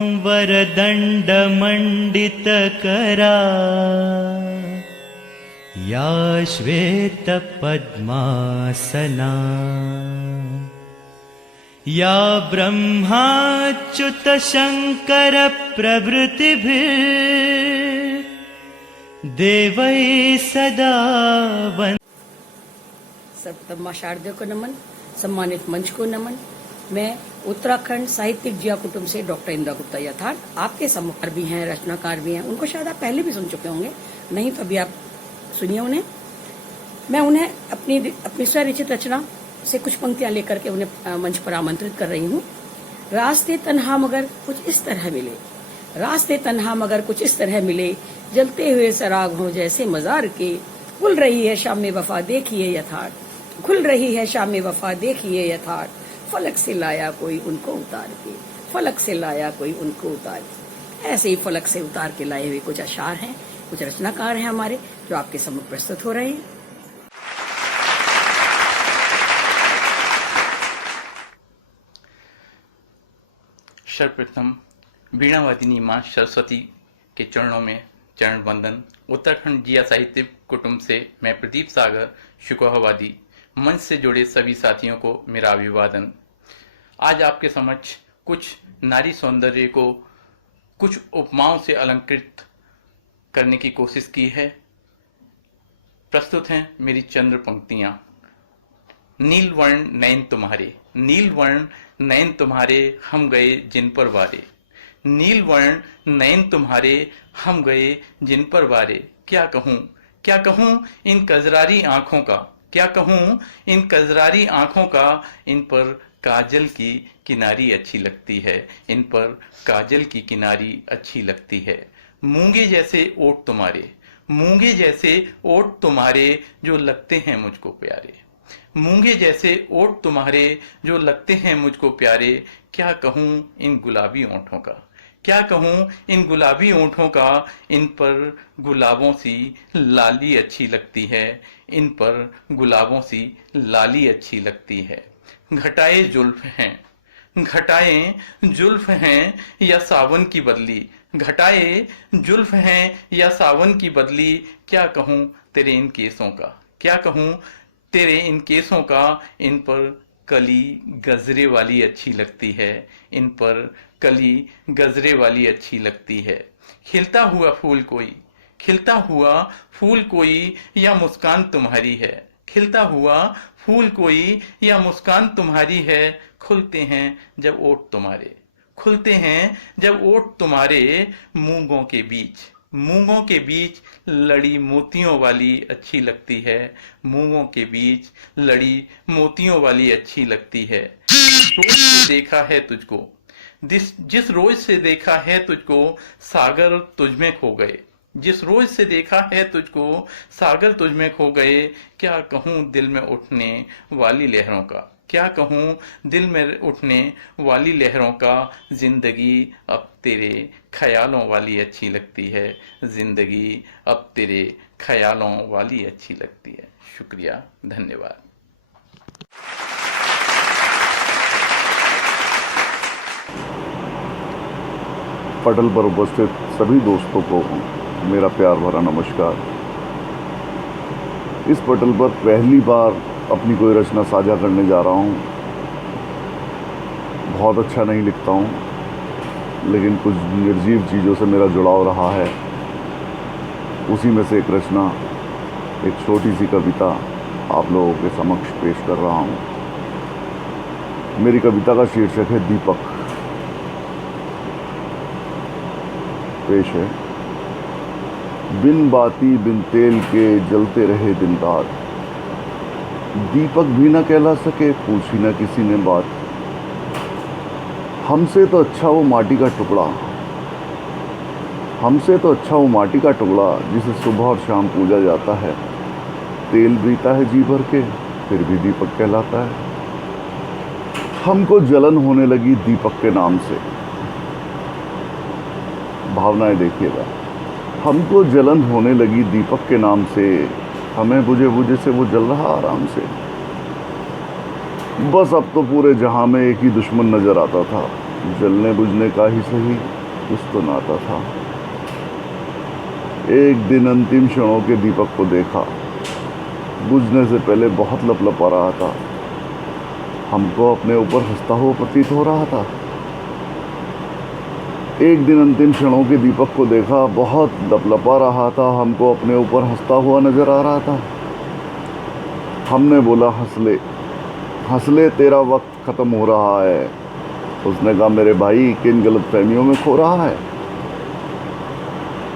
वरदण्डमण्डितकरा या श्वेतपद्मासना या ब्रह्माच्युतशङ्करप्रभृतिभिर्देवैः सदा सर्वप्रथम शारदे को नमन, सम्मानित मंच को नमन। मैं उत्तराखंड साहित्यिक जिया कुटुंब से डॉक्टर इंदिरा गुप्ता यथार्थ आपके सम्मुख भी हैं, रचनाकार भी हैं। उनको शायद आप पहले भी सुन चुके होंगे, नहीं तो अभी आप सुनिए उन्हें। मैं उन्हें अपनी स्वरचित रचना से कुछ पंक्तियां लेकर के उन्हें मंच पर आमंत्रित कर रही हूँ। रास्ते तन्हा मगर कुछ इस तरह मिले, रास्ते तन्हा मगर कुछ इस तरह मिले, जलते हुए सराग हो जैसे मजार के। खुल रही है शाम में वफा देखिए यथार्थ, खुल रही है शाम में वफा देखिए यथार्थ। फलक से लाया कोई उनको उतार के, फलक से लाया कोई उनको उतार के। ऐसे ही फलक से उतार के लाए हुए कुछ अशार हैं, कुछ रचनाकार हैं हमारे, जो आपके सम्मुख प्रस्तुत हो रहे हैं। सर्वप्रथम वीणावादिनी माँ सरस्वती के चरणों में चरण वंदन। उत्तराखंड जिया साहित्य कुटुंब से मैं प्रदीप सागर शुकोहवादी मंच से जुड़े सभी साथियों को मेरा अभिवादन। आज आपके समक्ष कुछ नारी सौंदर्य को कुछ उपमाओं से अलंकृत करने की कोशिश की है। प्रस्तुत हैं मेरी चंद्र पंक्तियां। नील वर्ण नयन तुम्हारे, नील वर्ण नयन तुम्हारे हम गए जिन पर वारे, नील वर्ण नयन तुम्हारे हम गए जिन पर वारे। क्या कहूं इन कजरारी आंखों का, क्या कहूं इन कजरारी आंखों का। इन पर काजल की किनारी अच्छी लगती है, इन पर काजल की किनारी अच्छी लगती है। मूंगे जैसे ओठ तुम्हारे, मूंगे जैसे ओठ तुम्हारे जो लगते हैं मुझको प्यारे, मूंगे जैसे ओठ तुम्हारे जो लगते हैं मुझको प्यारे। क्या कहूं इन गुलाबी ओंठों का, क्या कहूं इन गुलाबी ओंठों का। इन पर गुलाबों सी लाली अच्छी लगती है, इन पर गुलाबों सी लाली अच्छी लगती है। घटाए जुल्फ हैं, घटाए जुल्फ हैं या सावन की बदली, घटाए जुल्फ हैं या सावन की बदली। क्या कहूं तेरे इन केसों का, क्या कहूं तेरे इन केसों का। इन पर कली गजरे वाली अच्छी लगती है, इन पर कली गजरे वाली अच्छी लगती है। खिलता हुआ फूल कोई, खिलता हुआ फूल कोई या मुस्कान तुम्हारी है, खिलता हुआ फूल कोई या मुस्कान तुम्हारी है। खुलते हैं जब ओठ तुम्हारे, खुलते हैं जब ओठ तुम्हारे। मूंगों के बीच, मूंगों के बीच लड़ी मोतियों वाली अच्छी लगती है, मूंगों के बीच लड़ी मोतियों वाली अच्छी लगती है। रोज से देखा है तुझको, जिस रोज से देखा है तुझको सागर तुझमें खो गए, जिस रोज से देखा है तुझको सागर तुझमें खो गए। क्या कहूं दिल में उठने वाली लहरों का, क्या कहूं दिल में उठने वाली लहरों का। जिंदगी अब तेरे ख्यालों वाली अच्छी लगती है, जिंदगी अब तेरे ख्यालों वाली अच्छी लगती है। शुक्रिया, धन्यवाद। पटल पर उपस्थित सभी दोस्तों को मेरा प्यार भरा नमस्कार। इस पटल पर पहली बार अपनी कोई रचना साझा करने जा रहा हूँ। बहुत अच्छा नहीं लिखता हूँ, लेकिन कुछ निर्जीव चीज़ों से मेरा जुड़ाव रहा है। उसी में से एक रचना, एक छोटी सी कविता आप लोगों के समक्ष पेश कर रहा हूँ। मेरी कविता का शीर्षक है दीपक। पेश है। बिन बाती बिन तेल के जलते रहे दिन रात, दीपक भी न कहला सके पूछी न किसी ने बात। हमसे तो अच्छा वो माटी का टुकड़ा, हमसे तो अच्छा वो माटी का टुकड़ा जिसे सुबह और शाम पूजा जाता है। तेल पीता है जी भर के फिर भी दीपक कहलाता है। हमको जलन होने लगी दीपक के नाम से, भावनाएं देखिएगा। हमको जलन होने लगी दीपक के नाम से, हमें बुझे बुझे से वो जल रहा आराम से। बस अब तो पूरे जहां में एक ही दुश्मन नजर आता था, जलने बुझने का ही सही कुछ तो नाता था। एक दिन अंतिम क्षणों के दीपक को देखा, बुझने से पहले बहुत लपलपा रहा था। हमको अपने ऊपर हंसता हुआ प्रतीत हो रहा था। एक दिन अंतिम क्षणों के दीपक को देखा, बहुत लपलपा रहा था, हमको अपने ऊपर हंसता हुआ नजर आ रहा था। हमने बोला हंस ले तेरा वक्त खत्म हो रहा है। उसने कहा मेरे भाई किन गलतफहमियों में खो रहा है।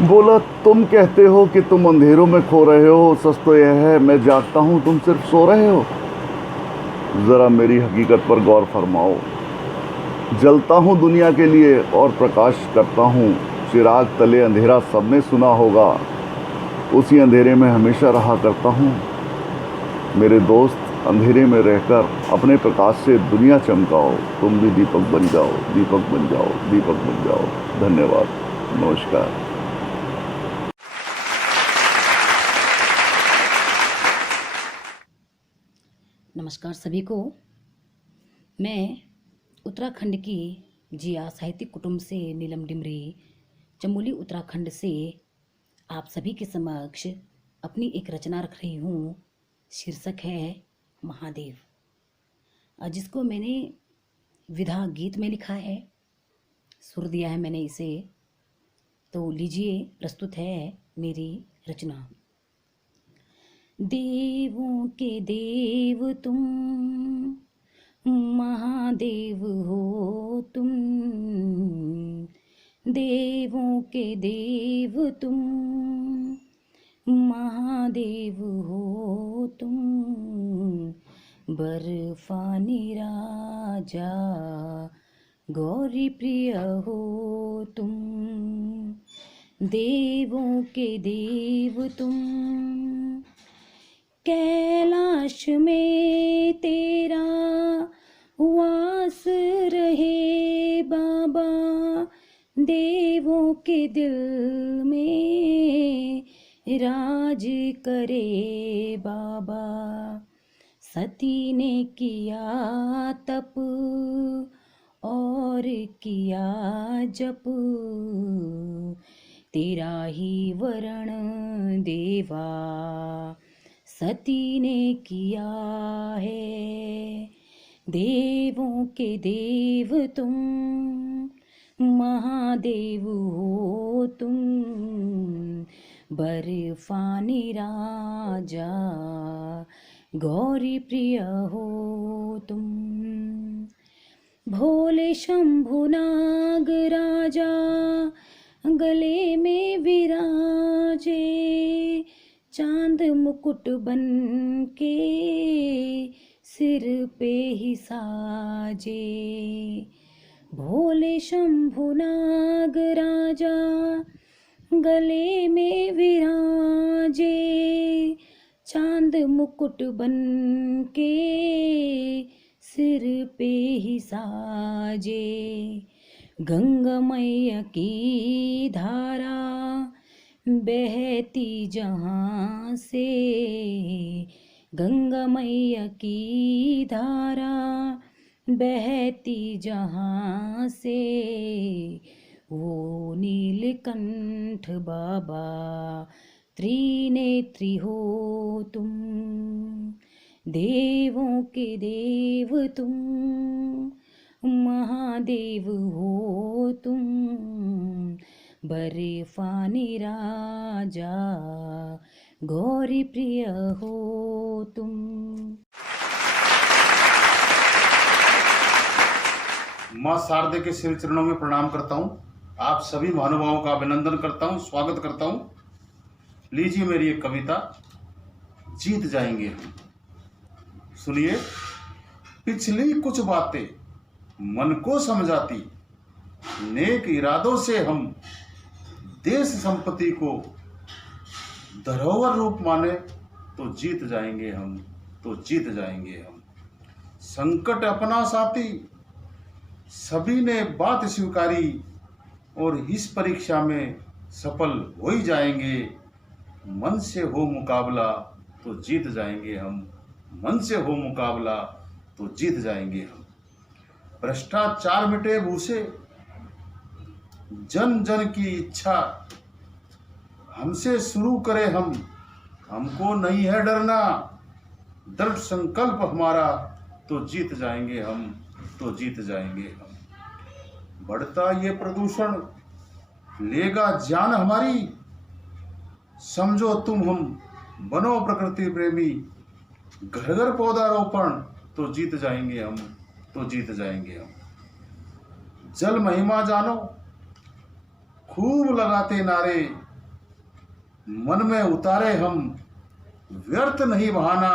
बोला तुम कहते हो कि तुम अंधेरों में खो रहे हो, सच तो यह है मैं जागता हूं, तुम सिर्फ सो रहे हो। जरा मेरी हकीकत पर गौर फरमाओ। जलता हूं दुनिया के लिए और प्रकाश करता हूं, चिराग तले अंधेरा सबने सुना होगा, उसी अंधेरे में हमेशा रहा करता हूं। मेरे दोस्त अंधेरे में रहकर अपने प्रकाश से दुनिया चमकाओ, तुम भी दीपक बन जाओ, दीपक बन जाओ, दीपक बन जाओ। धन्यवाद, नमस्कार। नमस्कार सभी को। मैं उत्तराखंड की जिया साहित्यिक कुटुंब से नीलम डिमरी, चमोली उत्तराखंड से आप सभी के समक्ष अपनी एक रचना रख रही हूँ। शीर्षक है महादेव, जिसको मैंने विधा गीत में लिखा है, सुर दिया है मैंने इसे। तो लीजिए, प्रस्तुत है मेरी रचना। देवों के देव तुम, महादेव हो तुम। देवों के देव तुम, महादेव हो तुम। बर्फानी राजा गौरी प्रिय हो तुम। देवों के देव तुम, कैलाश में तेरा वास रहे बाबा। देवों के दिल में राज करे बाबा। सती ने किया तप और किया जप, तेरा ही वरण देवा। सती ने किया है। देवों के देव तुम, महादेव हो तुम। बर्फानी राजा गौरी प्रिय हो तुम। भोले शंभु नाग राजा गले में विराजे। चांद मुकुट बन के सिर पे ही साजे। भोले शंभु नाग राजा गले में विराजे। चांद मुकुट बन के सिर पे ही साजे। गंगा मैया की धारा बहती जहाँ से। गंगा मैया की धारा बहती जहाँ से। वो नीलकंठ बाबा त्रिनेत्री हो तुम। देवों के देव तुम, महादेव हो तुम। बर्फानी राजा गौरी प्रिय हो तुम। माँ शारदे के श्री चरणों में प्रणाम करता हूँ। आप सभी महानुभावों का अभिनंदन करता हूँ, स्वागत करता हूँ। लीजिए मेरी एक कविता, जीत जाएंगे हम। सुनिए। पिछली कुछ बातें मन को समझाती, नेक इरादों से हम देश संपत्ति को धरोहर रूप माने तो जीत जाएंगे हम, तो जीत जाएंगे हम। संकट अपना साथी सभी ने बात स्वीकारी और इस परीक्षा में सफल हो ही जाएंगे। मन से हो मुकाबला तो जीत जाएंगे हम, मन से हो मुकाबला तो जीत जाएंगे हम। भ्रष्टाचार मिटे भूसे, जन जन की इच्छा हमसे शुरू करे हम, हमको नहीं है डरना, दृढ़ संकल्प हमारा, तो जीत जाएंगे हम, तो जीत जाएंगे हम। बढ़ता ये प्रदूषण लेगा जान हमारी, समझो तुम हम बनो प्रकृति प्रेमी, घर घर पौधारोपण, तो जीत जाएंगे हम, तो जीत जाएंगे हम। जल महिमा जानो खूब लगाते नारे, मन में उतारे हम, व्यर्थ नहीं बहाना,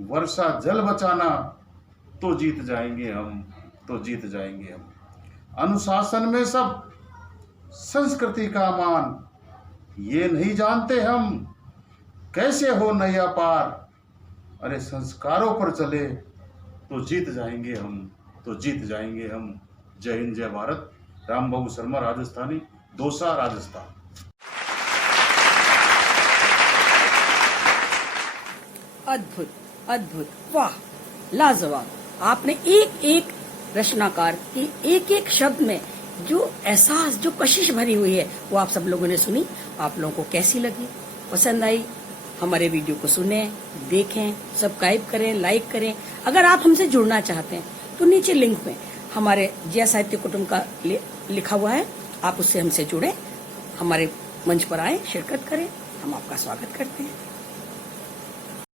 वर्षा जल बचाना, तो जीत जाएंगे हम, तो जीत जाएंगे हम। अनुशासन में सब संस्कृति का मान, ये नहीं जानते हम कैसे हो नैया पार, अरे संस्कारों पर चले तो जीत जाएंगे हम, तो जीत जाएंगे हम। जय हिंद, जय भारत। राम बाबू शर्मा, राजस्थानी, दौसा, राजस्थान। अद्भुत, अद्भुत, वाह, लाजवाब। आपने एक एक रचनाकार की एक एक शब्द में जो एहसास, जो कशिश भरी हुई है, वो आप सब लोगों ने सुनी। आप लोगों को कैसी लगी, पसंद आई? हमारे वीडियो को सुने, देखें, सब्सक्राइब करें, लाइक करें। अगर आप हमसे जुड़ना चाहते हैं तो नीचे लिंक में हमारे जय साहित्य कुटुंब का लिखा हुआ है, आप उससे हमसे जुड़े, हमारे मंच पर आए, शिरकत करें, हम आपका स्वागत करते हैं।